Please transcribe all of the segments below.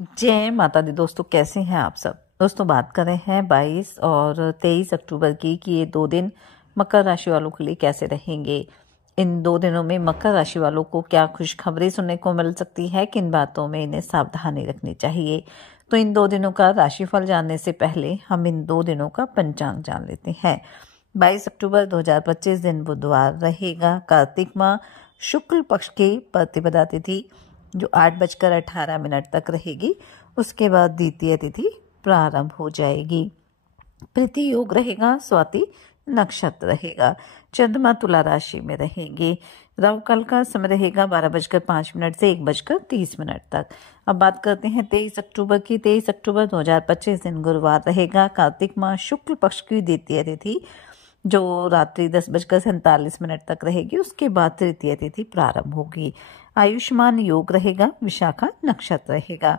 जय माता दी। दोस्तों कैसे हैं आप सब। दोस्तों बात कर रहे हैं 22 और 23 अक्टूबर की कि ये 2 दिन मकर राशि वालों के लिए कैसे रहेंगे। इन 2 दिनों में मकर राशि वालों को क्या खुशखबरी सुनने को मिल सकती है, किन बातों में इन्हें सावधानी रखनी चाहिए। तो इन 2 दिनों का राशिफल जानने से पहले हम इन 2 दिनों का पंचांग जान लेते हैं। 22 अक्टूबर 2025 दिन बुधवार रहेगा। कार्तिक माह शुक्ल पक्ष की प्रतिपदा तिथि जो 8:18 तक रहेगी। उसके बाद द्वितीय तिथि प्रारंभ हो जाएगी। प्रीति योग रहेगा। स्वाति नक्षत्र रहेगा। चंद्रमा तुला राशि में रहेंगे। राहु काल का समय रहेगा 12:05 से 1:30 तक। अब बात करते हैं 23 अक्टूबर की। 23 अक्टूबर 2025 दिन गुरुवार रहेगा। कार्तिक माह शुक्ल पक्ष की द्वितीय तिथि जो रात्रि 10:47 तक रहेगी। उसके बाद तृतीय तिथि प्रारंभ होगी। आयुष्मान योग रहेगा। विशाखा नक्षत्र रहेगा।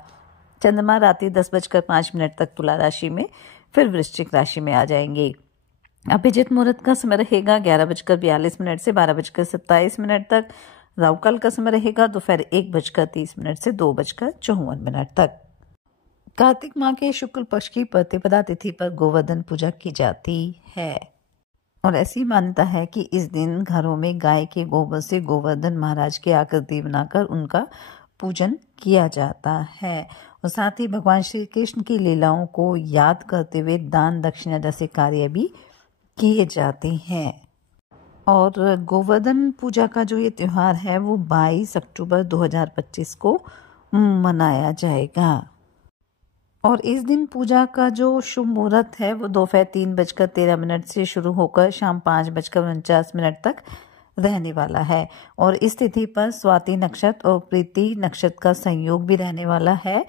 चंद्रमा रात्रि 10:05 तक तुला राशि में फिर वृश्चिक राशि में आ जाएंगे। अभिजित मुहूर्त का समय रहेगा 11:42 से 12:27 तक। राहु काल का समय रहेगा दोपहर 1:30 से 2:54 तक। कार्तिक माह के शुक्ल पक्ष की प्रतिपदा तिथि पर गोवर्धन पूजा की जाती है और ऐसी मान्यता है कि इस दिन घरों में गाय के गोबर से गोवर्धन महाराज की आकृति बनाकर उनका पूजन किया जाता है। और साथ ही भगवान श्री कृष्ण की लीलाओं को याद करते हुए दान दक्षिणा जैसे कार्य भी किए जाते हैं। और गोवर्धन पूजा का जो ये त्योहार है वो 22 अक्टूबर 2025 को मनाया जाएगा। और इस दिन पूजा का जो शुभ मुहूर्त है वो दोपहर 3:13 से शुरू होकर शाम 5:49 तक रहने वाला है। और इस तिथि पर स्वाति नक्षत्र और प्रीति नक्षत्र का संयोग भी रहने वाला है।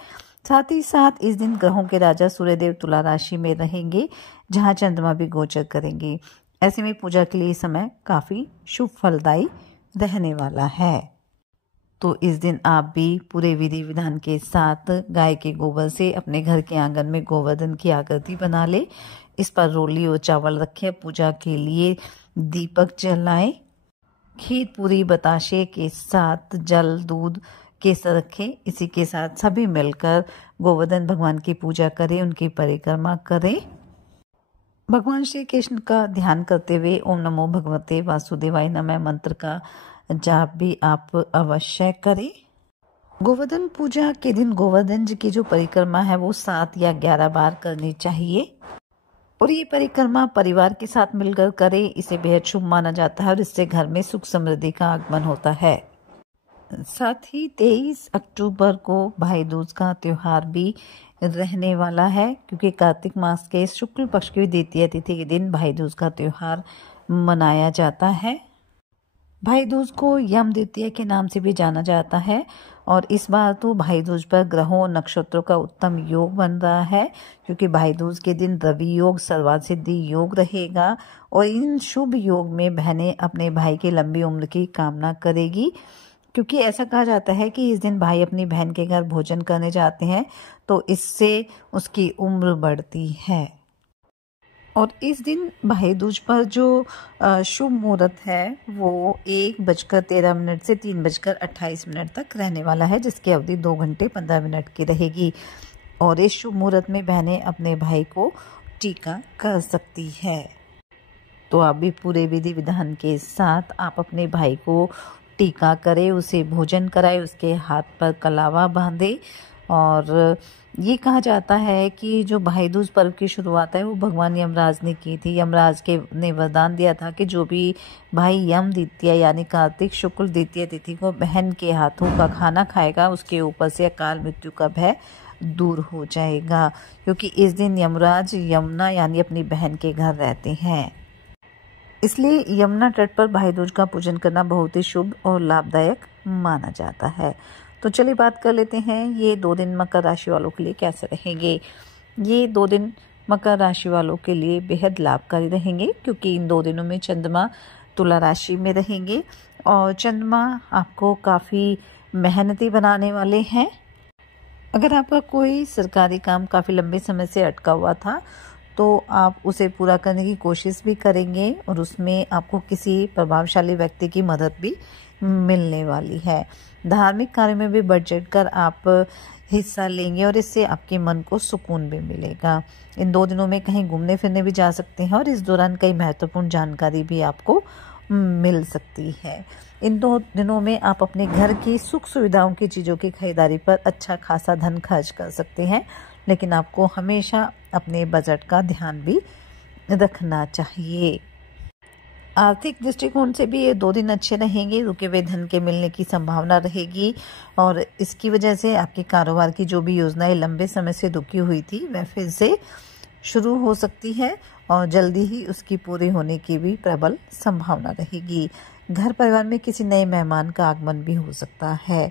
साथ ही साथ इस दिन ग्रहों के राजा सूर्यदेव तुला राशि में रहेंगे जहां चंद्रमा भी गोचर करेंगे। ऐसे में पूजा के लिए समय काफी शुभ फलदायी रहने वाला है। तो इस दिन आप भी पूरे विधि विधान के साथ गाय के गोबर से अपने घर के आंगन में गोवर्धन की आकृति बना ले। इस पर रोली और चावल रखें। पूजा के लिए दीपक जलाएं। खीर पूरी बताशे के साथ जल दूध केसर रखें। इसी के साथ सभी मिलकर गोवर्धन भगवान की पूजा करें, उनकी परिक्रमा करें। भगवान श्री कृष्ण का ध्यान करते हुए ओम नमो भगवते वासुदेवाय नमः मंत्र का जाप भी आप अवश्य करें। गोवर्धन पूजा के दिन गोवर्धन जी की जो परिक्रमा है वो 7 या 11 बार करनी चाहिए और ये परिक्रमा परिवार के साथ मिलकर करें। इसे बेहद शुभ माना जाता है और इससे घर में सुख समृद्धि का आगमन होता है। साथ ही 23 अक्टूबर को भाई दूज का त्योहार भी रहने वाला है क्योंकि कार्तिक मास के शुक्ल पक्ष की द्वितीय तिथि के दिन भाई दूज का त्योहार मनाया जाता है। भाई दूज को यम द्वितीया के नाम से भी जाना जाता है और इस बार तो भाई दूज पर ग्रहों और नक्षत्रों का उत्तम योग बन रहा है क्योंकि भाई दूज के दिन रवि योग सर्वार्थ सिद्धि योग रहेगा और इन शुभ योग में बहनें अपने भाई की लंबी उम्र की कामना करेगी क्योंकि ऐसा कहा जाता है कि इस दिन भाई अपनी बहन के घर भोजन करने जाते हैं तो इससे उसकी उम्र बढ़ती है। और इस दिन भाई दूज पर जो शुभ मुहूर्त है वो 1:13 से 3:28 तक रहने वाला है जिसकी अवधि 2 घंटे 15 मिनट की रहेगी। और इस शुभ मुहूर्त में बहनें अपने भाई को टीका कर सकती है। तो आप भी पूरे विधि विधान के साथ आप अपने भाई को टीका करें, उसे भोजन कराए, उसके हाथ पर कलावा बांधे। और ये कहा जाता है कि जो भाई दूज पर्व की शुरुआत है वो भगवान यमराज ने की थी। यमराज के ने वरदान दिया था कि जो भी भाई यम द्वितीया यानी कार्तिक शुक्ल द्वितीय तिथि को बहन के हाथों का खाना खाएगा उसके ऊपर से अकाल मृत्यु का भय दूर हो जाएगा क्योंकि इस दिन यमराज यमुना यानी अपनी बहन के घर रहते हैं। इसलिए यमुना तट पर भाई दूज का पूजन करना बहुत ही शुभ और लाभदायक माना जाता है। तो चलिए बात कर लेते हैं ये 2 दिन मकर राशि वालों के लिए कैसे रहेंगे। ये 2 दिन मकर राशि वालों के लिए बेहद लाभकारी रहेंगे क्योंकि इन 2 दिनों में चंद्रमा तुला राशि में रहेंगे और चंद्रमा आपको काफ़ी मेहनती बनाने वाले हैं। अगर आपका कोई सरकारी काम काफ़ी लंबे समय से अटका हुआ था तो आप उसे पूरा करने की कोशिश भी करेंगे और उसमें आपको किसी प्रभावशाली व्यक्ति की मदद भी मिलने वाली है। धार्मिक कार्य में भी बढ़ चढ़ कर आप हिस्सा लेंगे और इससे आपके मन को सुकून भी मिलेगा। इन 2 दिनों में कहीं घूमने फिरने भी जा सकते हैं और इस दौरान कई महत्वपूर्ण जानकारी भी आपको मिल सकती है। इन 2 दिनों में आप अपने घर की सुख सुविधाओं की चीज़ों की खरीदारी पर अच्छा खासा धन खर्च कर सकते हैं, लेकिन आपको हमेशा अपने बजट का ध्यान भी रखना चाहिए। आर्थिक दृष्टिकोण से भी ये 2 दिन अच्छे रहेंगे। रुके हुए धन के मिलने की संभावना रहेगी और इसकी वजह से आपके कारोबार की जो भी योजनाएं लंबे समय से रुकी हुई थी वह फिर से शुरू हो सकती है और जल्दी ही उसकी पूरी होने की भी प्रबल संभावना रहेगी। घर परिवार में किसी नए मेहमान का आगमन भी हो सकता है।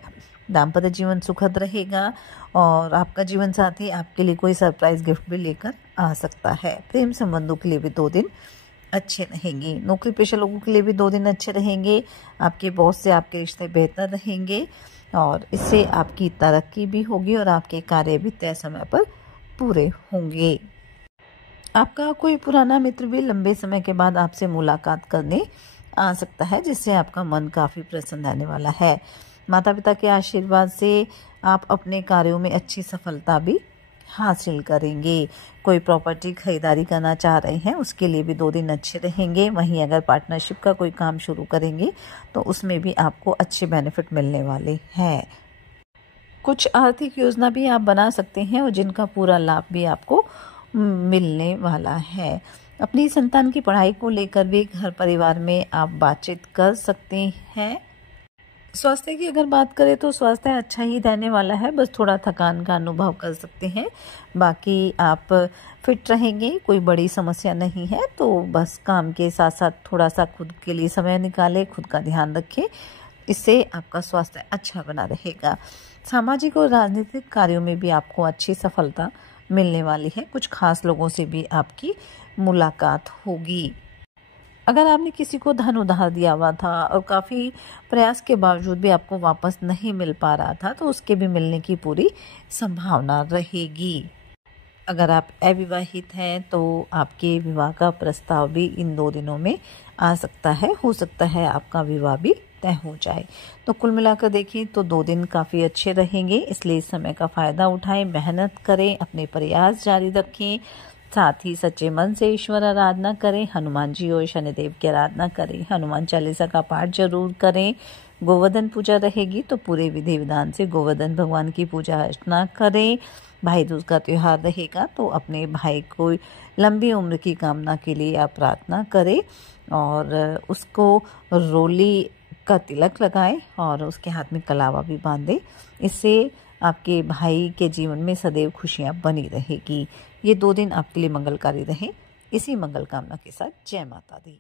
दाम्पत्य जीवन सुखद रहेगा और आपका जीवन साथी आपके लिए कोई सरप्राइज गिफ्ट भी लेकर आ सकता है। प्रेम संबंधों के लिए भी 2 दिन अच्छे रहेंगे। नौकरी पेशा लोगों के लिए भी 2 दिन अच्छे रहेंगे। आपके बॉस से आपके रिश्ते बेहतर रहेंगे और इससे आपकी तरक्की भी होगी और आपके कार्य भी तय समय पर पूरे होंगे। आपका कोई पुराना मित्र भी लंबे समय के बाद आपसे मुलाकात करने आ सकता है, जिससे आपका मन काफ़ी प्रसन्न रहने वाला है। माता पिता के आशीर्वाद से आप अपने कार्यों में अच्छी सफलता भी हासिल करेंगे। कोई प्रॉपर्टी खरीदारी करना चाह रहे हैं उसके लिए भी 2 दिन अच्छे रहेंगे। वहीं अगर पार्टनरशिप का कोई काम शुरू करेंगे तो उसमें भी आपको अच्छे बेनिफिट मिलने वाले हैं। कुछ आर्थिक योजना भी आप बना सकते हैं और जिनका पूरा लाभ भी आपको मिलने वाला है। अपनी संतान की पढ़ाई को लेकर भी घर परिवार में आप बातचीत कर सकते हैं। स्वास्थ्य की अगर बात करें तो स्वास्थ्य अच्छा ही रहने वाला है, बस थोड़ा थकान का अनुभव कर सकते हैं। बाकी आप फिट रहेंगे, कोई बड़ी समस्या नहीं है। तो बस काम के साथ साथ थोड़ा सा खुद के लिए समय निकालें, खुद का ध्यान रखें, इससे आपका स्वास्थ्य अच्छा बना रहेगा। सामाजिक और राजनीतिक कार्यों में भी आपको अच्छी सफलता मिलने वाली है। कुछ खास लोगों से भी आपकी मुलाकात होगी। अगर आपने किसी को धन उधार दिया हुआ था और काफ़ी प्रयास के बावजूद भी आपको वापस नहीं मिल पा रहा था तो उसके भी मिलने की पूरी संभावना रहेगी। अगर आप अविवाहित हैं तो आपके विवाह का प्रस्ताव भी इन 2 दिनों में आ सकता है। हो सकता है आपका विवाह भी तय हो जाए। तो कुल मिलाकर देखें तो 2 दिन काफ़ी अच्छे रहेंगे, इसलिए इस समय का फ़ायदा उठाएं, मेहनत करें, अपने प्रयास जारी रखें। साथ ही सच्चे मन से ईश्वर आराधना करें, हनुमान जी और शनिदेव की आराधना करें, हनुमान चालीसा का पाठ जरूर करें। गोवर्धन पूजा रहेगी तो पूरे विधि विधान से गोवर्धन भगवान की पूजा अर्चना करें। भाई दूज का त्यौहार रहेगा तो अपने भाई को लंबी उम्र की कामना के लिए आप प्रार्थना करें और उसको रोली का तिलक लगाएं और उसके हाथ में कलावा भी बांधें। इससे आपके भाई के जीवन में सदैव खुशियां बनी रहेगी। ये 2 दिन आपके लिए मंगलकारी रहे। इसी मंगल कामना के साथ जय माता दी।